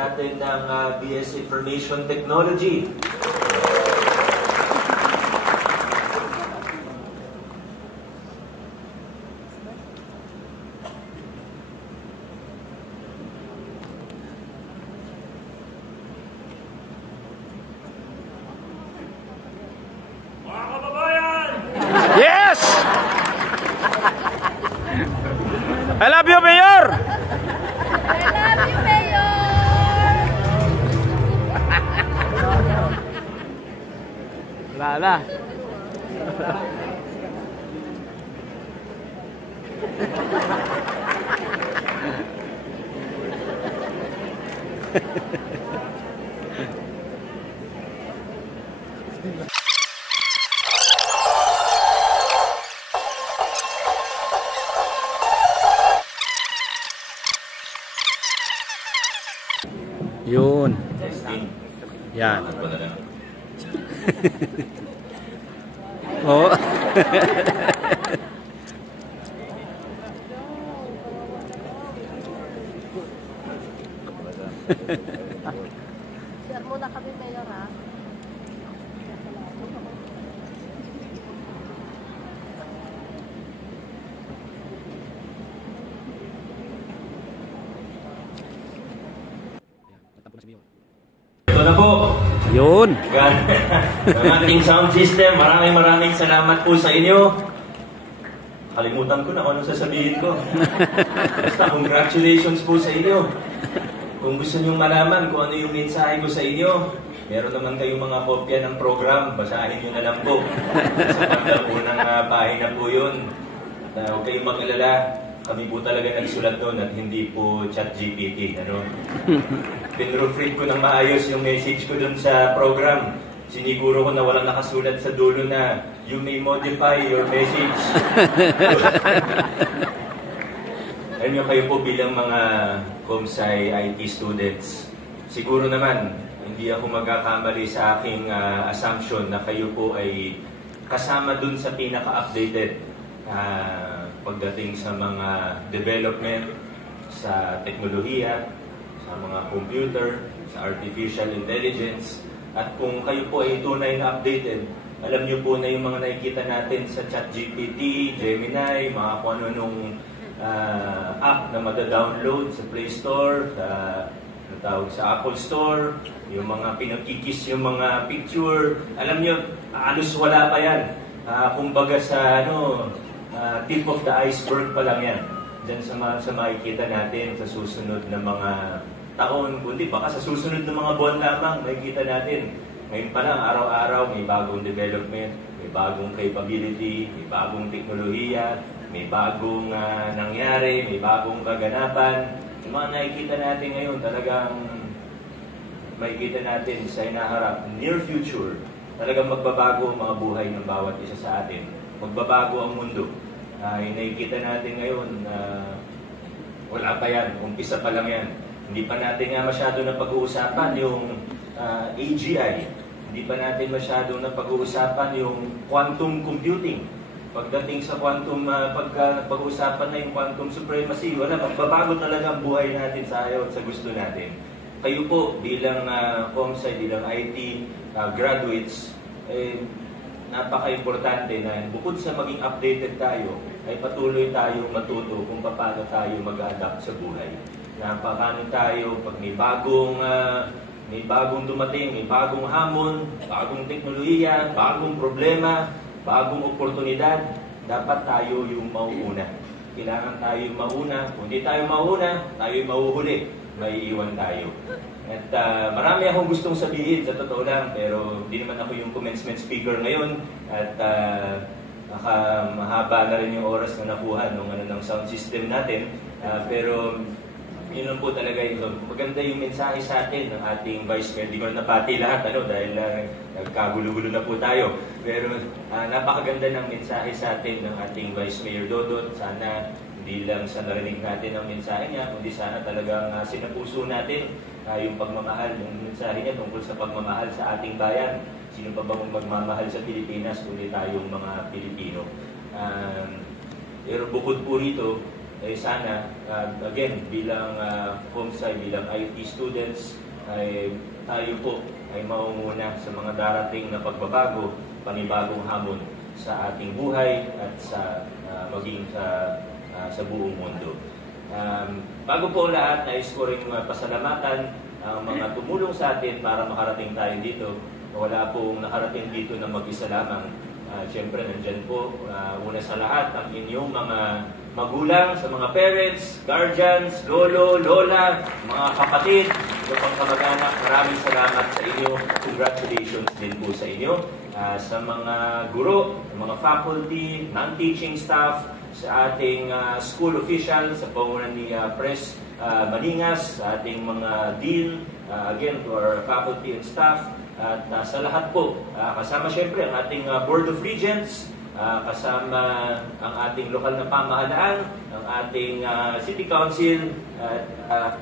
natin ng BS Information Technology. Yes! I love you, Mayor! I love you, Mayor! Wala na. Yun. Yan. Oh. Share muna kami, Mayor, ha? Ito na po. Yun. Ang ating sound system. Maraming salamat po sa inyo. Kalimutan ko na kung ano sasabihin ko. Basta congratulations po sa inyo. Kung gusto nyo malaman kung ano yung mensahe ko sa inyo, meron naman kayong mga kopya ng program. Basahin nyo na lang po. Sa pagkapunang pahina po yun. Huwag kayong mag-alala. Kami po talaga nagsulat doon at hindi po ChatGPT. Ano? Pinroofread ko ng maayos yung message ko doon sa program. Siniguro ko na walang nakasulat sa dulo na you may modify your message. Alam nyo, kayo po bilang mga Comsci IT students, siguro naman hindi ako magkakamali sa aking assumption na kayo po ay kasama dun sa pinaka-updated pagdating sa mga development, sa teknolohiya, sa mga computer, sa artificial intelligence. At kung kayo po ay tunay na updated, alam niyo po na yung mga nakikita natin sa ChatGPT, Gemini, mga kung ano-anong app na mada-download sa Play Store, sa Apple Store, yung mga pinagkikis yung mga picture. Alam niyo, alos wala pa yan. Kumbaga sa tip of the iceberg pa lang yan. Diyan sa makikita natin sa susunod na mga taon, kundi baka sa susunod na mga buwan lamang makikita natin. Ngayon pa lang, araw-araw may bagong development, may bagong capability, may bagong teknolohiya, may bagong nangyari, may bagong kaganapan. Yung mga nakikita natin ngayon, talagang makikita natin sa inaharap, near future, talagang magbabago ang mga buhay ng bawat isa sa atin. Magbabago ang mundo. Yung nakikita natin ngayon, wala pa yan, umpisa pa lang yan. Hindi pa natin nga masyado na pag-uusapan yung AGI. Hindi pa natin masyado na pag-uusapan yung quantum computing. Pagdating sa quantum, pagka pag-uusapan na yung quantum supremacy, wala, magbabago talaga ang buhay natin sa ayaw at sa gusto natin. Kayo po, bilang Comsci, bilang IT graduates, napaka-importante na bukod sa maging updated tayo, ay patuloy tayong matuto kung paano tayo mag-adapt sa buhay. Na paano tayo, pag may bagong dumating, may bagong hamon, bagong teknolohiya, bagong problema, bagong oportunidad, dapat tayo yung mauuna. Kailangan tayo yung mauna. Kung hindi tayo mauna, tayo yung mahuhuli. May iwan tayo. At marami akong gustong sabihin, sa totoo lang, pero hindi naman ako yung commencement speaker ngayon. At mahaba na rin yung oras na nakuha ng sound system natin. Pero yun lang po talaga ito. Maganda yung mensahe sa atin ng ating Vice Mayor. Hindi ko na napati lahat dahil nagkagulo-gulo na po tayo. Pero napakaganda ng mensahe sa atin ng ating Vice Mayor Dodot. Sana hindi lang sa narinig natin ang mensahe niya, kundi sana talagang sinapuso natin yung pagmamahal, yung mensahe niya tungkol sa pagmamahal sa ating bayan. Sino pa bang magmamahal sa Pilipinas kundi tayong mga Pilipino? Pero bukod po rito, sana, again, bilang Comsci, bilang IT students, ay tayo po ay maunguna sa mga darating na pagbabago, panibagong hamon sa ating buhay at sa maging sa buong mundo. Bago po lahat, nais ko rin pasalamatan ang mga tumulong sa atin para makarating tayo dito. Wala pong nakarating dito na mag-isa lamang. Siyempre, nandyan po, una sa lahat, ang inyong mga magulang, sa mga parents, guardians, lolo, lola, mga kapatid, mga kamag-anak, maraming salamat sa inyo. Congratulations din po sa inyo. Sa mga guro, mga faculty, non-teaching staff, sa ating school officials, sa pangunan ni Pres Maningas, sa ating mga dean, again, to our faculty and staff, at sa lahat po, kasama syempre ang ating Board of Regents, kasama ang ating lokal na pamahalaan, ang ating City Council, at